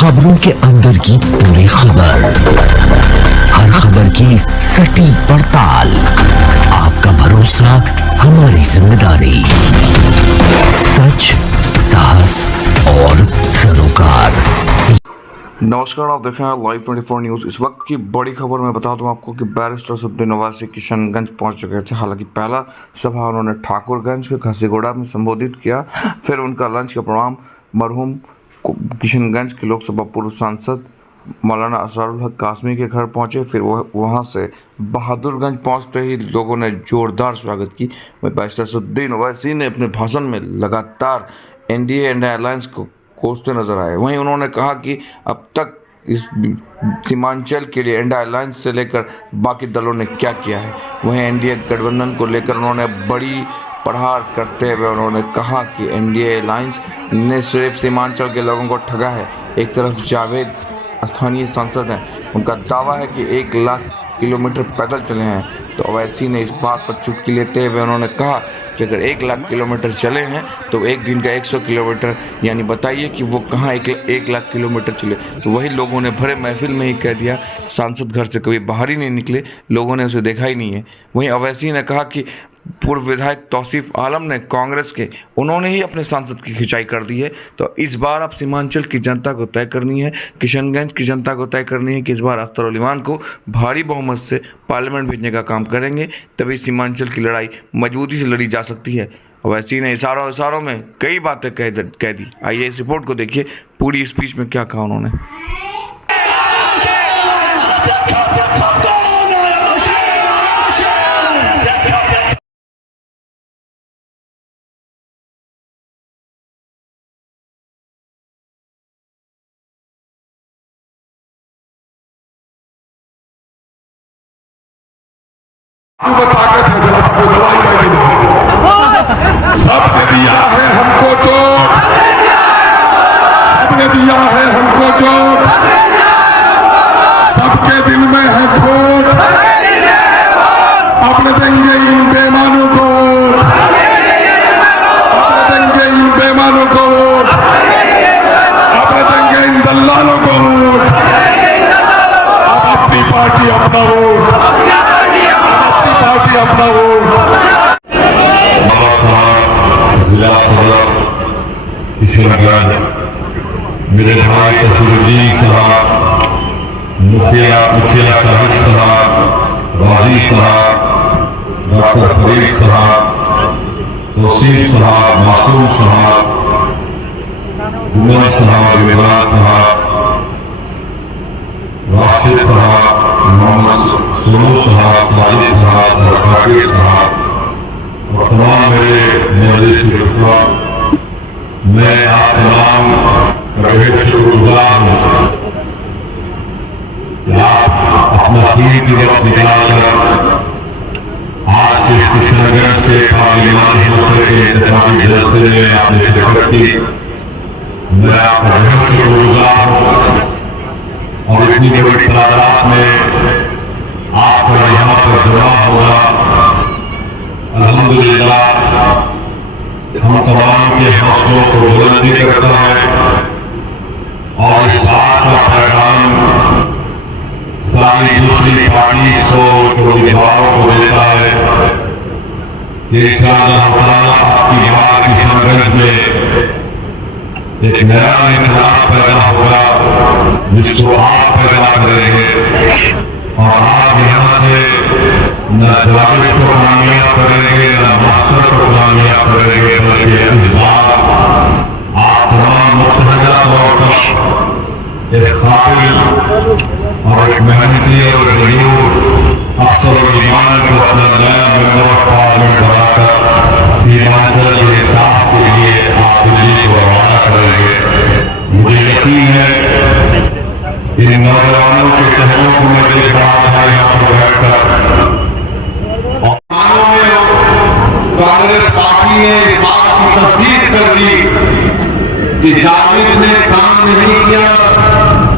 खबरों के अंदर की पूरी खबर, हर खबर की सटीक पड़ताल, आपका भरोसा हमारी जिम्मेदारी, सच, साहस और सरोकार। नमस्कार, आप देख रहे हैं लाइव 24 न्यूज़। इस वक्त की बड़ी खबर मैं बता दूं आपको कि बैरिस्टर असदुद्दीन ओवैसी किशनगंज पहुंच चुके थे। हालांकि पहला सभा उन्होंने ठाकुरगंज के घसीगोड़ा में संबोधित किया, फिर उनका लंच का प्रोग्राम मरहूम किशनगंज के लोकसभा पूर्व सांसद मौलाना असरारुल हक कासमी के घर पहुंचे। फिर वहां से बहादुरगंज पहुंचते ही लोगों ने जोरदार स्वागत की। बैरिस्टर असदुद्दीन ओवैसी ने अपने भाषण में लगातार एनडीए अलायंस को कोसते नजर आए। वहीं उन्होंने कहा कि अब तक इस सीमांचल के लिए इंडिया अलायंस से लेकर बाकी दलों ने क्या किया है। वहीं एनडीए गठबंधन को लेकर उन्होंने बड़ी प्रहार करते हुए उन्होंने कहा कि एनडीए अलायंस ने सिर्फ सीमांचल के लोगों को ठगा है। एक तरफ जावेद स्थानीय सांसद हैं, उनका दावा है कि 1 लाख किलोमीटर पैदल चले हैं, तो ओवैसी ने इस बात पर चुटकी लेते हुए उन्होंने कहा कि अगर 1 लाख किलोमीटर चले हैं तो एक दिन का 100 किलोमीटर, यानी बताइए कि वो कहाँ 1 लाख किलोमीटर चले। तो वही लोगों ने भरे महफिल में ही कह दिया, सांसद घर से कभी बाहर ही नहीं निकले, लोगों ने उसे देखा ही नहीं है। वहीं ओवैसी ने कहा कि पूर्व विधायक तौसीफ आलम ने कांग्रेस के, उन्होंने ही अपने सांसद की खिंचाई कर दी है। तो इस बार अब सीमांचल की जनता को तय करनी है, किशनगंज की जनता को तय करनी है कि इस बार अख्तर उल इमान को भारी बहुमत से पार्लियामेंट भेजने का काम करेंगे, तभी सीमांचल की लड़ाई मजबूती से लड़ी जा सकती है। ओवैसी ने इशारों में कई बातें कह दी। आइए इस रिपोर्ट को देखिए, पूरी स्पीच में क्या कहा उन्होंने। ताकत है, जरा सबको दवाई सबने दिया है हमको चोट, सबने दिया है हमको चोट, सबके दिल में है खोट, अपने देंगे इन बेईमानों को, अपने देंगे इन बेईमानों को, अपने देंगे इन दल्लालों को। अब अपनी पार्टी अपना वोट, पार्टी अपना वोट। जिला सदर किशनगंज, मेरे भाई तस्वीर साहब, मुखिया शाहिद साहब, गाजी साहब, डॉक्टर फरीद साहब, तौसीफ साहब, मासूम साहब, जुमन साहब, इमरान साहब, राशिद साहब, मोहम्मद सोनू साहब, साजिद साहब और फाकिर साहब और तमाम मेरे मजलिस के, मैं आप तमाम का शुक्रगुजार हूँ कि आप अपना कीमती वक्त निकालकर आज के किशनगंज के पार्लियामेंट हल्के के इंतजामी जलसे में आपने शिरकत की। मैं आपका शुक्रगुजार हूँ और इतनी बड़ी तादाद में आपका यहाँ पर जमा होगा, अल्हम्दुलिल्लाह हम तमाम के हौसलों को बुलंदी करता है और इस बात का पैगाम सारी दूसरी पार्टी को, उम्मीदवारों को देता है कि इंशाअल्लाह ताला आपकी बात किशनगंज में एक नया इनकलाब पैदा होगा जिसको आप पैदा करेंगे और आप यहाँ से न जावेद को कामयाब करेंगे, न मास्टर को कामयाब करेंगे, बल्कि इस बार आप तमाम मुतहदा तौर पर एक काबिल और एक मेहनती और गरीब अख्तर उल इमान को अपना नया मेंबर ऑफ पार्लियामेंट बनाकर सीमांचल के इंसाफ के लिए आप दिल्ली को रवाना करेंगे। मुझे यकीन है इन नौजवानों के चेहरों को मैं देख रहा था यहाँ पर बैठकर। कांग्रेस पार्टी ने इस बात की तस्दीक कर दी कि जावेद ने काम नहीं किया,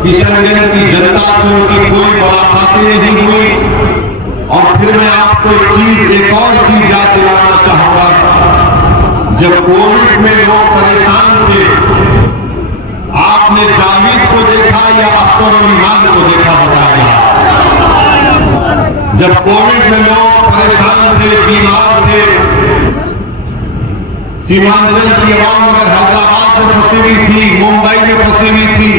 किशनगंज की जनता से उनकी कोई मुलाकातें नहीं हुई। और फिर मैं आपको एक और चीज याद दिलाना चाहूंगा, जब कोविड में लोग परेशान थे, आपने जावेद को देखा या अख्तर ईमान को देखा, बताइए। जब कोविड में लोग परेशान थे, बीमार थे, सीमांचल की आवाम अगर हैदराबाद में फंसी हुई थी, मुंबई में फंसी हुई थी,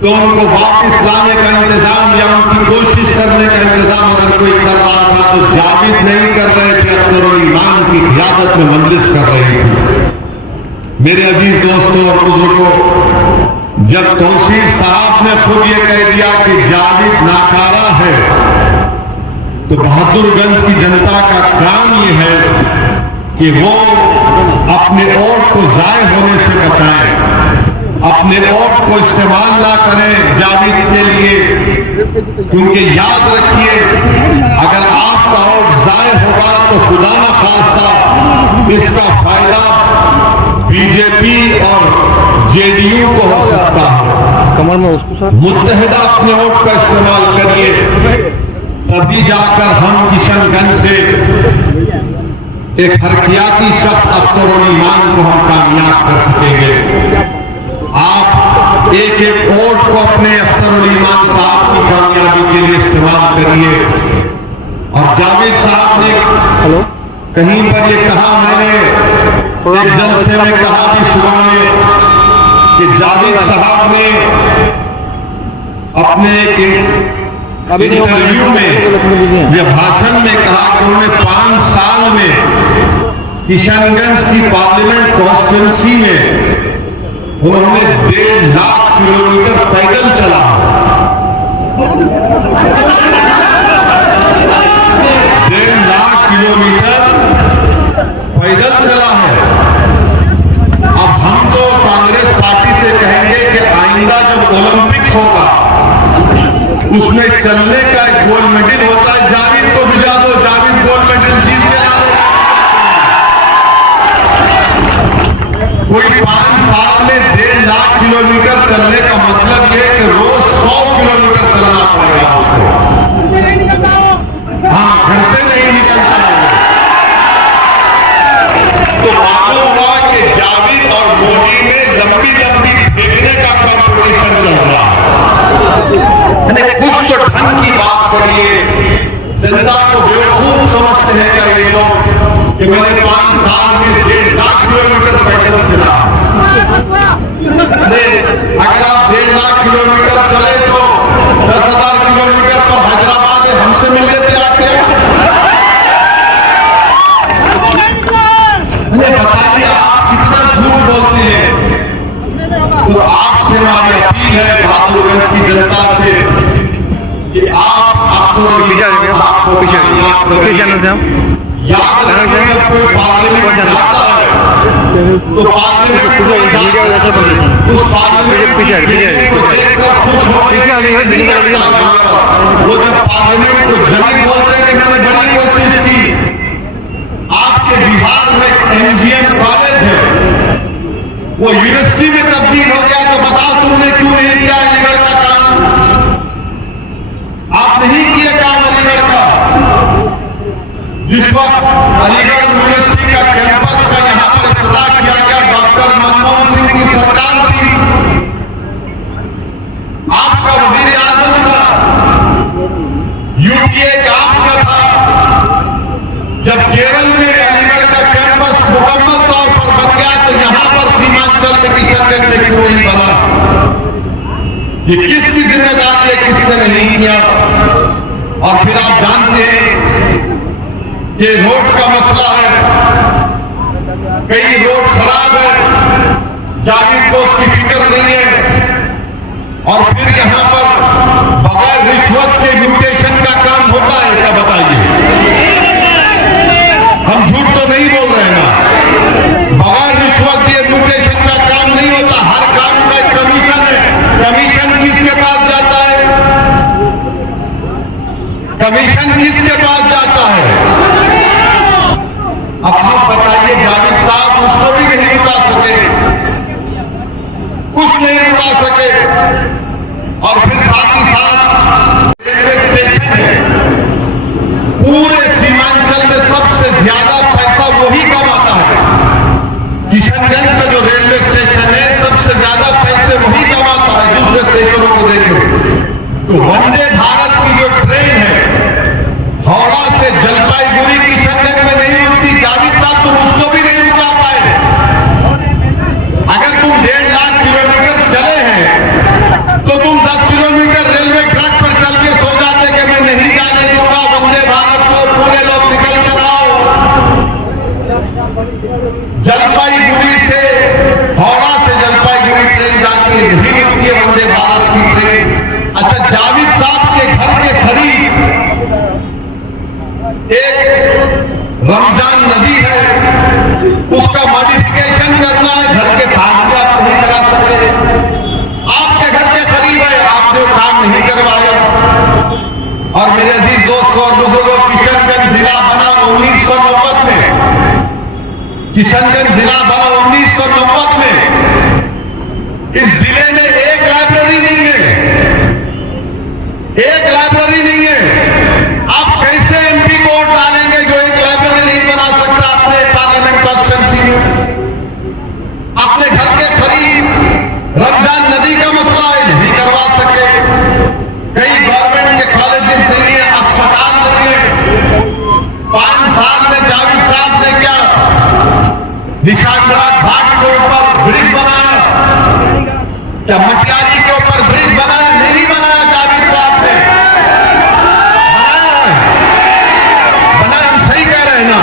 तो उनको वापस लाने का इंतजाम या उनकी कोशिश करने का इंतजाम अगर कोई कर रहा था तो जावेद नहीं कर रहे थे, अख्तर ईमान की क़ियादत में मंजिश कर रही थी। मेरे अजीज दोस्तों और बुजुर्गों, जब तौसीफ साहब ने खुद ये कह दिया कि जावेद नाकारा है, तो बहादुरगंज की जनता का काम ये है कि वो अपने वोट को जाय होने से बचाएं, अपने वोट को इस्तेमाल ना करें जावेद के लिए, क्योंकि याद रखिए अगर आपका वोट जाय होगा तो खुदा न खास्ता इसका फायदा बीजेपी और जेडीयू को हो सकता है। कमर में उसको सर मुत्तहिदा अपने वोट का इस्तेमाल करिए, तभी जाकर हम किशनगंज से एक हरकियाती शख्स अख्तर ईमान को हम कामयाब कर सकेंगे। आप एक एक वोट को अपने अख्तर ईमान साहब की कामयाबी के लिए इस्तेमाल करिए। और जावेद साहब ने कहीं पर ये कहा, मैंने एक जलसे में कहा भी सुबह में कि जावेद साहब ने अपने इंटरव्यू में या भाषण में कहा कि उन्होंने 5 साल में किशनगंज की पार्लियामेंट कॉन्स्टिट्यूंसी में उन्होंने 1.5 लाख किलोमीटर पैदल चला। 1.5 लाख किलोमीटर पैदल चला है। अब हम तो कांग्रेस पार्टी से कहेंगे कि आइंदा जब ओलंपिक्स होगा उसमें चलने का एक गोल्ड मेडल होता है, जावेद को भिजा दो, जावेद गोल्ड मेडल जीत के ला दो। कोई 5 साल में 1.5 लाख किलोमीटर चलने का मतलब ये कि रोज 100 किलोमीटर चलना पड़ेगा उसको। हाँ, घर से नहीं निकलता है। तो मालूम हुआ कि जावेद और मोदी में लंबी लंबी फेंकने का कंपटीशन चल रहा है। कुछ तो ढंग की बात करिए। जनता को बेवकूफ समझते हैं क्या ये लोग कि मैंने 5 साल में 1.5 लाख किलोमीटर पैदल चला। अरे अगर आप 1.5 लाख किलोमीटर चले तो 10,000 किलोमीटर पर हैदराबाद से हमसे मिल लेते आके। अरे बताइए आप कितना झूठ बोलते हैं। तो आपसे हमारी अपील है बहादुरगंज की जनता से कि आप याद रखें जब कोई पार्लियामेंट जाता है तो पार्लियामेंट उस पार्लियामेंट को देखकर खुश होकर वो जब पार्लियामेंट को जमीन बोलते हैं कि मैंने बड़ी कोशिश की। आपके बिहार में एमजीएम कॉलेज है, वो यूनिवर्सिटी में तब्दील हो गया, तो बताओ तुमने क्यों नहीं किया अलीगढ़ का काम? आप नहीं किए काम अलीगढ़ का। जिस वक्त अलीगढ़ यूनिवर्सिटी का कैंपस का यहां पर इफ्तिताह किया गया, डॉक्टर मनमोहन सिंह की सरकार थी, आपका वजीर आजम था, यूपीए का आपका था। जब केरल में अलीगढ़ का कैंपस मुकम्मल तौर पर बन गया तो यहां पर सीमांचल में किशनगंज में क्यों नहीं बना? ये किसकी जिम्मेदारी है, किसने नहीं किया? और फिर आप जानते हैं कि रोड का मसला है, कई रोड खराब है, जावेद को उसकी फिक्र नहीं है। और फिर यहां पर बगैर रिश्वत के म्यूटेशन का काम होता है क्या, बताइए? हम झूठ तो नहीं बोल रहे हैं ना। बगैर रिश्वत दिए म्यूटेशन का काम नहीं होता। हर काम का एक कमीशन है। कमीशन किसके पास जाता है? कमीशन किसके पास जाता है? अब आप बताइए, जावेद साहब उसको भी नहीं रुका सके, कुछ नहीं रुका सके। और फिर साथ ही साथ रेलवे स्टेशन है, पूरे सीमांचल में सबसे ज्यादा पैसा वही कमाता है। किशनगंज का जो रेलवे स्टेशन है सबसे ज्यादा पैसे वही कमाता है, दूसरे स्टेशन किशनगंज जिला बना 1990 में। इस जिले में एक लाइब्रेरी नहीं है, एक लाइब्रेरी नहीं है। आप कैसे एमपी को वोट डालेंगे जो एक लाइब्रेरी नहीं बना सकता अपने पार्लियामेंट कॉन्स्टिट्यूंसी में? अपने घर के करीब रमजान नदी का मसला है, नहीं करवा सके। कई गवर्नमेंट के कॉलेजेस नहीं है, अस्पताल नहीं है। 5 साल में जावेद साहब ने क्या निशांतरा घाट के ऊपर ब्रिज बनाया, क्या मटियारी के ऊपर ब्रिज बनाया? नहीं बनाया जावेद साहब ने। बनाया, हम सही कह रहे हैं ना?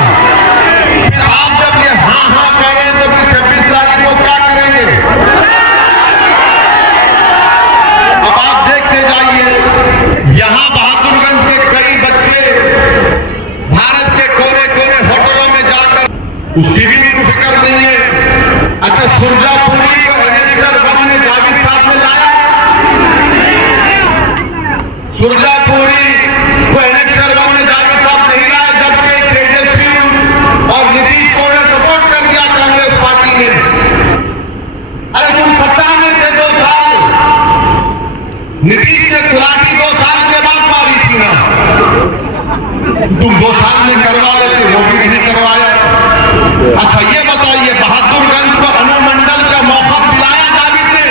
फिर आप जब ये हाँ कह रहे हैं तो फिर 26 तारीख को क्या करेंगे? अब आप देखते जाइए, यहां बहादुरगंज के कई बच्चे भारत के कोने कोने होटलों में जाकर, उसकी भी उनको फिक्र नहीं है। अच्छा, सुरजापुरी को एनेक्टर बनने जावेद साहब ने लाया, सुरजापुरी को एनेक्टर बनने जावेद साहब नहीं लाया, जबकि तेजस्वी और नीतीश को ने सपोर्ट कर दिया कांग्रेस पार्टी ने। अरे तुम सत्ता में थे 2 साल, नीतीश ने कुराटी 2 साल के बाद मारी थी ना, तुम 2 साल में करवा लेते, वो भी नहीं करवाया। अच्छा ये बताइए, बहादुरगंज को अनुमंडल का मौका दिलाया जावेद ने?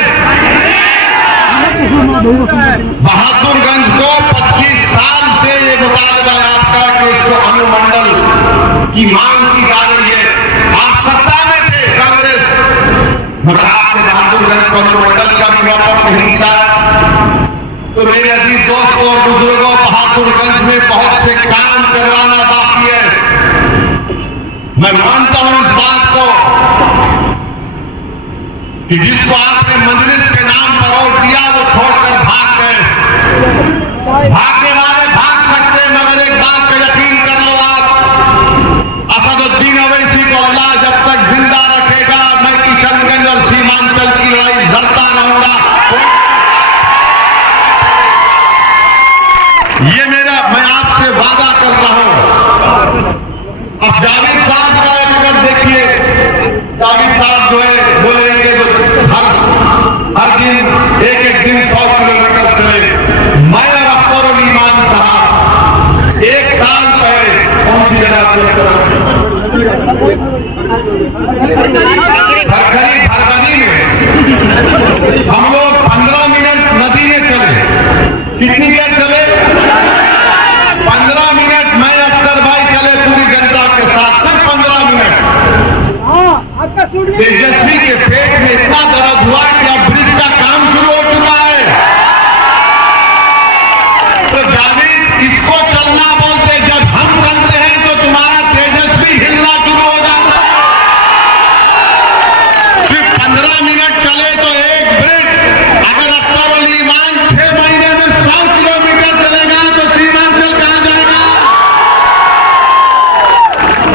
बहादुरगंज को 25 साल से ये मुतालबा है आपका कि इसको अनुमंडल की मांग की जा रही है। आप सत्ता में थे कांग्रेस, मगर आपने बहादुरगंज को अनुमंडल का भी मौका नहीं दिलाया। तो मेरे अजीज दोस्तों और बुजुर्गों, बहादुरगंज में बहुत से काम करवाना बाकी है। मैं मानता हूं इस बात को कि जिसको आपने मजलिस के नाम पर वोट दिया वो छोड़कर भाग गए। भागने वाले भाग सकते, मगर एक बात का यकीन कर लो आप, असदुद्दीन अवैसी को अल्लाह जब तक जिंदा रखेगा, मैं किशनगंज और सीमांचल की लड़ाई लड़ता रहूंगा। ये मैं आपसे वादा कर रहा हूं। अब जावेद साहब का अगर देखिए, जावेद साहब जो है बोलेंगे तो हर दिन एक दिन 100 किलोमीटर चले। मैं और अख्तर उल ईमान साहब 1 साल पहले कौन सी जगह भरगनी में हम लोग 15 मिनट नदी में चले। कितनी देर चले? 15 मिनट। मैं अख्तर भाई चले पूरी जनता के साथ, सिर्फ 15 मिनट। तेजस्वी के पेट में इतना दर्द हुआ कि अब ब्रिज का काम शुरू हो चुका है। तो जावेद इसको चलना बोलते, जब हम चलते हैं तो तुम्हारा तेजस्वी हिलना शुरू हो जाता है। सिर्फ 15 मिनट चले तो एक ब्रिज, अगर अख्तर उल ईमान 6 महीने में 100 किलोमीटर चलेगा तो सीमांचल कहां जाएगा?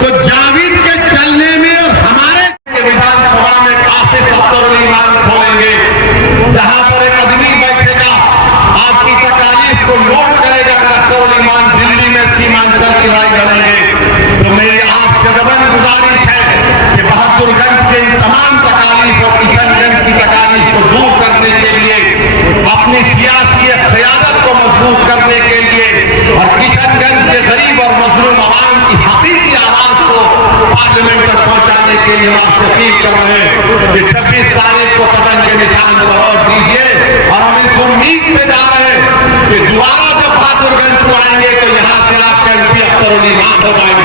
तो जावेद के चलने में और हमारे विधानसभा में काफी अख्तर उल ईमान खोलेंगे, जहां पर एक आदमी बैठेगा, आपकी तकालीफ को नोट करेगा। अगर अख्तर उल ईमान दिल्ली में सीमांचल की लड़ाई लड़ेंगे तो मेरी आपसे दबन गुजारिश है कि बहादुरगंज के इन तमाम तकालीफ और किशनगंज की तकालीफ को दूर करने के लिए, अपनी सियासी क़यादत को मजबूत करने के लिए और किशनगंज के गरीब और मजलूम आवाम की हकीकी आवाज को पार्लियामेंट तक पहुंचाने के लिए आप अपील कर रहे हैं कि 26 तारीख को कदम के निशान पर वोट दीजिए। और हम इस उम्मीद से जा रहे हैं कि दोबारा जब बहादुरगंज को आएंगे तो यहां से आपका एमपी अख्तर उल ईमान हो जाएंगे।